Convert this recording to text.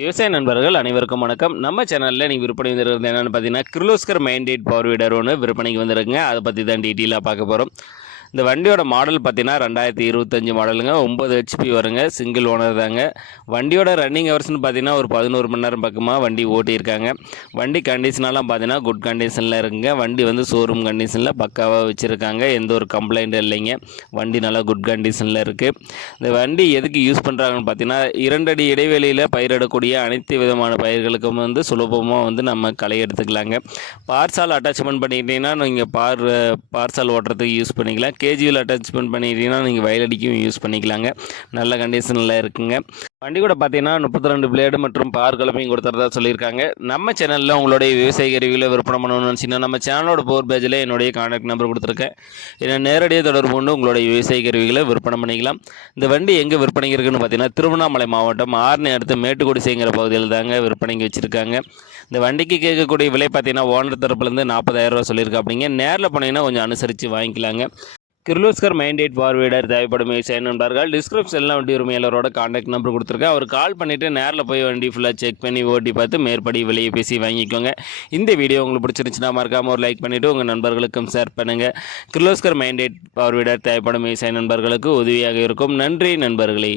விவசாய நண்பர்கள் அனைவருக்கும் வணக்கம். நம்ம சேனலில் நீங்கள் விற்பனை வந்துருக்கிறது என்னென்னு பார்த்தீங்கன்னா, கிர்லோஸ்கர் மைண்டேட் பவர் வீடர் ஒன்று விற்பனைக்கு வந்துருக்குங்க. அதை பற்றி தான் டீட்டெயிலாக பார்க்க போகிறோம். இந்த வண்டியோட மாடல் பார்த்தீங்கன்னா 2025 மாடலுங்க. 9 ஹெச்பி வருங்க. சிங்கிள் ஓனர் தாங்க. வண்டியோட ரன்னிங் ஹவர்ஸ்னு பார்த்தீங்கன்னா ஒரு 11 மணி நேரம் பக்கமாக வண்டி ஓட்டியிருக்காங்க. வண்டி கண்டிஷனெலாம் பார்த்தீங்கன்னா குட் கண்டிஷனில் இருக்குங்க. வண்டி வந்து ஷோரூம் கண்டிஷனில் பக்காவாக வச்சுருக்காங்க. எந்த ஒரு கம்ப்ளைண்ட்டும் இல்லைங்க. வண்டி நல்லா குட் கண்டிஷனில் இருக்குது. இந்த வண்டி எதுக்கு யூஸ் பண்ணுறாங்கன்னு பார்த்தீங்கன்னா 2 அடி இடைவெளியில் பயிரிடக்கூடிய அனைத்து விதமான பயிர்களுக்கும் வந்து சுலபமாக வந்து நம்ம களை எடுத்துக்கலாங்க. பார்சால் அட்டாச்மெண்ட் பண்ணிக்கிட்டிங்கன்னா நீங்கள் பார்சால் ஓட்டுறதுக்கு யூஸ் பண்ணிக்கலாம். கேஜியில் அட்டாச்மெண்ட் பண்ணிக்கிட்டிங்கன்னா நீங்கள் வயலடிக்கும் யூஸ் பண்ணிக்கலாங்க. நல்ல கண்டிஷனில் இருக்குங்க. வண்டி கூட பார்த்தீங்கன்னா 32 பிளேடு மற்றும் பார் கலப்பையும் கொடுத்துறதா சொல்லியிருக்காங்க. நம்ம சேனலில் உங்களுடைய விவசாய கருவிகளை விற்பனை பண்ணணும்னு நினச்சிங்கன்னா நம்ம சேனலோட போர் பேஜில் என்னுடைய கான்டாக்ட் நம்பர் கொடுத்துருக்கேன். இதை நேரடியாக தொடர்பு கொண்டு உங்களுடைய விவசாய கருவிகளை விற்பனை பண்ணிக்கலாம். இந்த வண்டி எங்கே விற்பனைக்கு இருக்குன்னு பார்த்தீங்கன்னா திருவண்ணாமலை மாவட்டம் ஆர்னி அடுத்து மேட்டுக்குடிசைங்கிற பகுதியில் தாங்க விற்பனைக்கு வச்சுருக்காங்க. இந்த வண்டிக்கு கேட்கக்கூடிய விலை பார்த்தீங்கன்னா ஓனர் தரப்புலேருந்து 40,000 ரூபா சொல்லியிருக்கா. அப்படிங்க நேரில் போனீங்கன்னா கொஞ்சம் அனுசரித்து வாங்கிக்கலாங்க. கிர்லோஸ்கர் மைண்டேட் பவர் வீடர் தேவைப்படும் விவசாய நண்பர்கள் டிஸ்கிரிப்ஷனில் வண்டி உரிமையாளரோட கான்டாக்ட் நம்பர் கொடுத்துருக்கேன். அவர் கால் பண்ணிவிட்டு நேரில் போய் வண்டி ஃபுல்லாக செக் பண்ணி ஓட்டி பார்த்து மேற்படி விலையை பேசி வாங்கிக்கோங்க. இந்த வீடியோ உங்களுக்கு பிடிச்சிருந்துச்சுன்னா மறக்காமல் ஒரு லைக் பண்ணிவிட்டு உங்கள் நண்பர்களுக்கும் ஷேர் பண்ணுங்கள். கிர்லோஸ்கர் மைண்டேட் பவர் வீடர் தேவைப்படும் விவசாய நண்பர்களுக்கு உதவியாக இருக்கும். நன்றி நண்பர்களே.